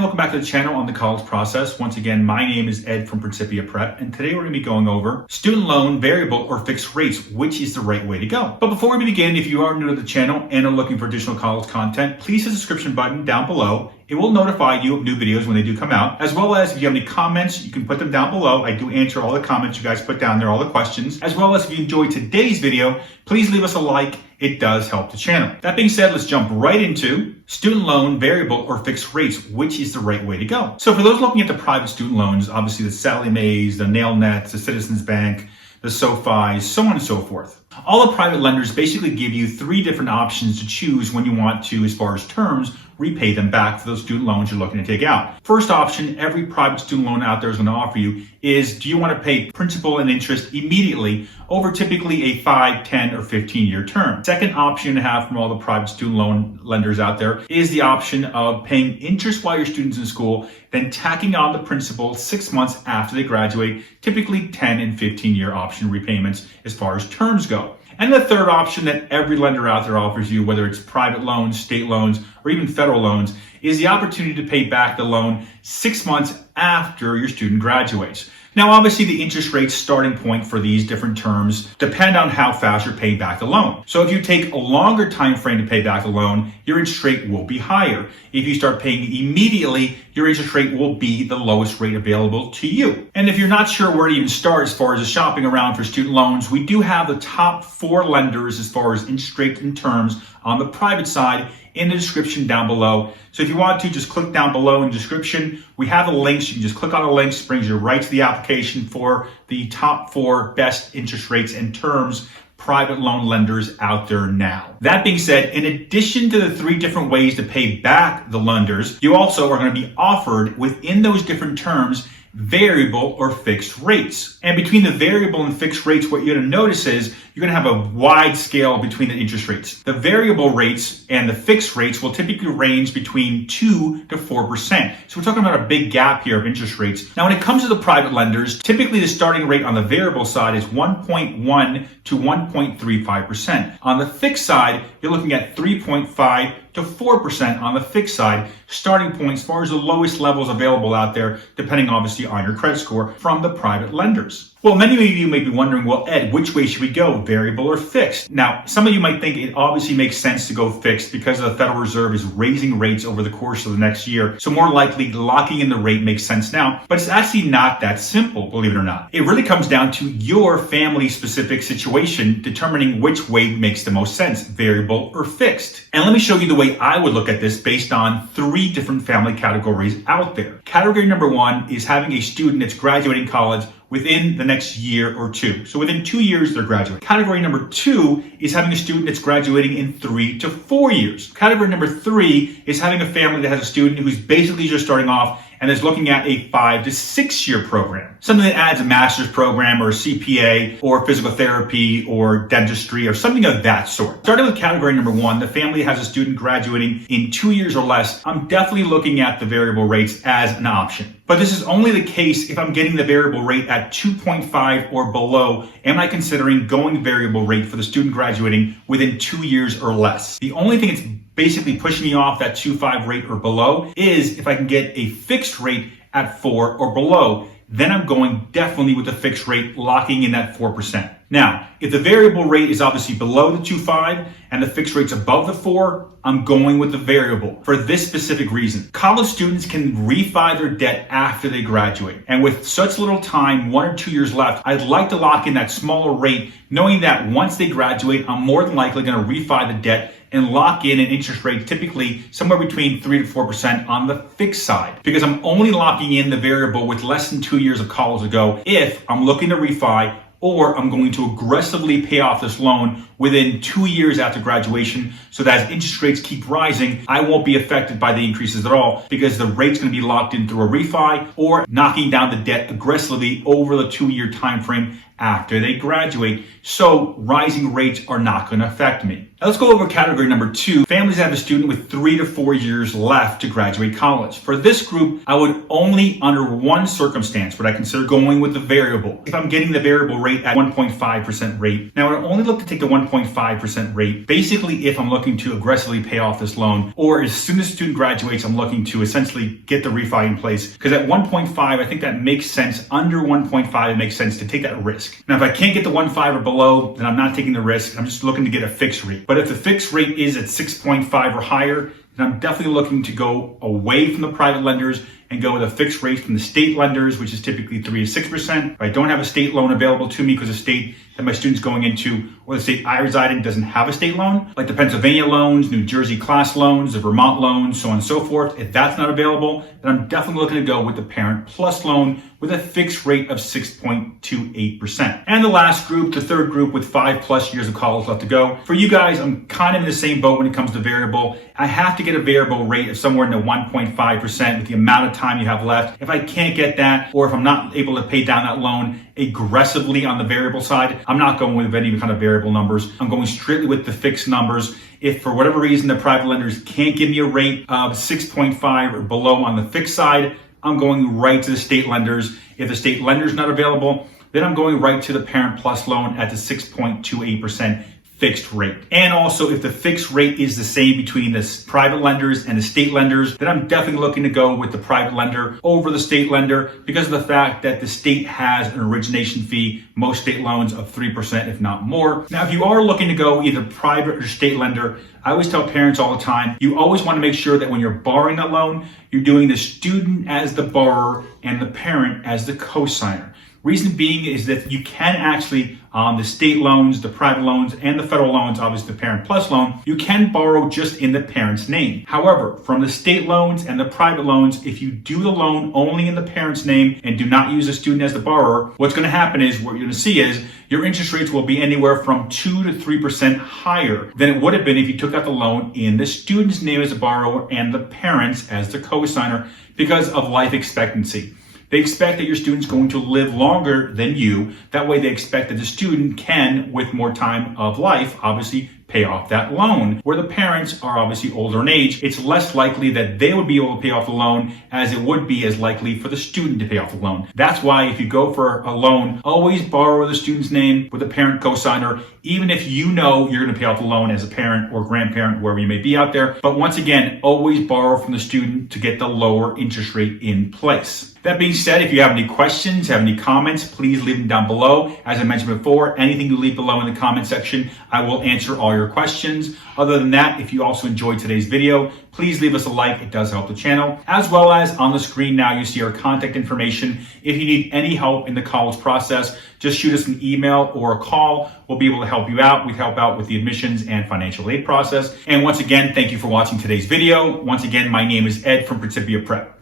and welcome back to the channel on the college process. Once again, my name is Ed from PHEAA Prep, and today we're going to be going over student loan, variable, or fixed rates, which is the right way to go. But before we begin, if you are new to the channel and are looking for additional college content, please hit the subscription button down below. It will notify you of new videos when they do come out, as well as if you have any comments, you can put them down below. I do answer all the comments you guys put down there, all the questions, as well as if you enjoyed today's video, please leave us a like. It does help the channel. That being said, let's jump right into student loan, variable, or fixed rates, which is the right way to go. So for those looking at the private student loans, obviously the Sallie Mae's, the Nelnet, the Citizens Bank, the Sofi, so on and so forth. All the private lenders basically give you three different options to choose when you want to, as far as terms, repay them back for those student loans you're looking to take out. First option every private student loan out there is going to offer you is, do you want to pay principal and interest immediately over typically a 5, 10, or 15-year term? Second option to have from all the private student loan lenders out there is the option of paying interest while your student's in school, then tacking on the principal 6 months after they graduate, typically 10 and 15-year option repayments as far as terms go. And the third option that every lender out there offers you, whether it's private loans, state loans, or even federal loans, is the opportunity to pay back the loan 6 months after your student graduates. Now, obviously, the interest rate starting point for these different terms depend on how fast you're paying back the loan. So if you take a longer time frame to pay back the loan, your interest rate will be higher. If you start paying immediately, your interest rate will be the lowest rate available to you. And if you're not sure where to even start as far as shopping around for student loans, we do have the top 4 lenders as far as interest rates and terms on the private side in the description down below. So if you want to, just click down below in the description. We have the links. You can just click on the links, brings you right to the application for the top 4 best interest rates and terms private loan lenders out there now. That being said, in addition to the 3 different ways to pay back the lenders, you also are going to be offered within those different terms variable or fixed rates. And between the variable and fixed rates, what you're going to notice is you're going to have a wide scale between the interest rates. The variable rates and the fixed rates will typically range between 2 to 4%. So we're talking about a big gap here of interest rates. Now, when it comes to the private lenders, typically the starting rate on the variable side is 1.1 to 1.35%. On the fixed side, you're looking at 3.5 to 4% on the fixed side, starting point as far as the lowest levels available out there, depending obviously on your credit score from the private lenders. Well, many of you may be wondering, well, Ed, which way should we go, variable or fixed? Now, some of you might think it obviously makes sense to go fixed because the Federal Reserve is raising rates over the course of the next year. So more likely locking in the rate makes sense now, but it's actually not that simple, believe it or not. It really comes down to your family specific situation determining which way makes the most sense, variable or fixed. And let me show you the way I would look at this based on 3 different family categories out there. Category number 1 is having a student that's graduating college within the next year or 2. So within 2 years, they're graduating. Category number 2 is having a student that's graduating in 3 to 4 years. Category number 3 is having a family that has a student who's basically just starting off and is looking at a 5 to 6 year program. Something that adds a master's program or a CPA or physical therapy or dentistry or something of that sort. Starting with category number 1, the family has a student graduating in 2 years or less. I'm definitely looking at the variable rates as an option. But this is only the case if I'm getting the variable rate at 2.5 or below. Am I considering going variable rate for the student graduating within 2 years or less? The only thing that's basically pushing me off that 2.5 rate or below is if I can get a fixed rate at 4 or below. Then I'm going definitely with the fixed rate, locking in that 4%. Now, if the variable rate is obviously below the 2.5 and the fixed rate's above the 4, I'm going with the variable for this specific reason. College students can refi their debt after they graduate. And with such little time, 1 or 2 years left, I'd like to lock in that smaller rate, knowing that once they graduate, I'm more than likely going to refi the debt and lock in an interest rate typically somewhere between 3 to 4% on the fixed side, because I'm only locking in the variable with less than 2 years of college to go if I'm looking to refi or I'm going to aggressively pay off this loan within 2 years after graduation, so that as interest rates keep rising, I won't be affected by the increases at all because the rate's going to be locked in through a refi or knocking down the debt aggressively over the 2 year time frame after they graduate. So rising rates are not going to affect me. Now let's go over category number 2. Families that have a student with 3 to 4 years left to graduate college. For this group, I would only, under one circumstance, would I consider going with the variable. If I'm getting the variable rate at 1.5% rate. Now, I would only look to take the 1.5% rate, basically if I'm looking to aggressively pay off this loan, or as soon as the student graduates, I'm looking to essentially get the refi in place. Because at 1.5, I think that makes sense. Under 1.5, it makes sense to take that risk. Now, if I can't get the 1.5 or below, then I'm not taking the risk. I'm just looking to get a fixed rate. But if the fixed rate is at 6.5 or higher, then I'm definitely looking to go away from the private lenders and go with a fixed rate from the state lenders, which is typically 3 to 6%. If I don't have a state loan available to me because the state that my student's going into or the state I reside in doesn't have a state loan, like the Pennsylvania loans, New Jersey class loans, the Vermont loans, so on and so forth, if that's not available, then I'm definitely looking to go with the Parent Plus loan with a fixed rate of 6.28%. And the last group, the third group with 5+ years of college left to go. For you guys, I'm kind of in the same boat when it comes to variable. I have to get a variable rate of somewhere in the 1.5% with the amount of time you have left. If I can't get that, or if I'm not able to pay down that loan aggressively on the variable side, I'm not going with any kind of variable numbers. I'm going strictly with the fixed numbers. If for whatever reason the private lenders can't give me a rate of 6.5 or below on the fixed side, I'm going right to the state lenders. If the state lender's not available, then I'm going right to the Parent Plus loan at the 6.28% fixed rate. And also, if the fixed rate is the same between the private lenders and the state lenders, then I'm definitely looking to go with the private lender over the state lender because of the fact that the state has an origination fee, most state loans of 3%, if not more. Now, if you are looking to go either private or state lender, I always tell parents all the time, you always want to make sure that when you're borrowing that loan, you're doing the student as the borrower and the parent as the cosigner. Reason being is that you can actually, the state loans, the private loans, and the federal loans, obviously the Parent Plus loan, you can borrow just in the parent's name. However, from the state loans and the private loans, if you do the loan only in the parent's name and do not use the student as the borrower, what's going to happen is, what you're going to see is, your interest rates will be anywhere from 2 to 3% higher than it would have been if you took out the loan in the student's name as a borrower and the parents as the cosigner because of life expectancy. They expect that your student's going to live longer than you. That way they expect that the student can, with more time of life, obviously pay off that loan. Where the parents are obviously older in age, it's less likely that they would be able to pay off the loan as it would be as likely for the student to pay off the loan. That's why if you go for a loan, always borrow the student's name with a parent cosigner, even if you know you're going to pay off the loan as a parent or grandparent, wherever you may be out there. But once again, always borrow from the student to get the lower interest rate in place. That being said, if you have any questions, have any comments, please leave them down below. As I mentioned before, anything you leave below in the comment section, I will answer all your questions. Other than that, if you also enjoyed today's video, please leave us a like. It does help the channel. As well as on the screen now, you see our contact information. If you need any help in the college process, just shoot us an email or a call. We'll be able to help you out. We help out with the admissions and financial aid process. And once again, thank you for watching today's video. Once again, my name is Ed from PHEAA Prep.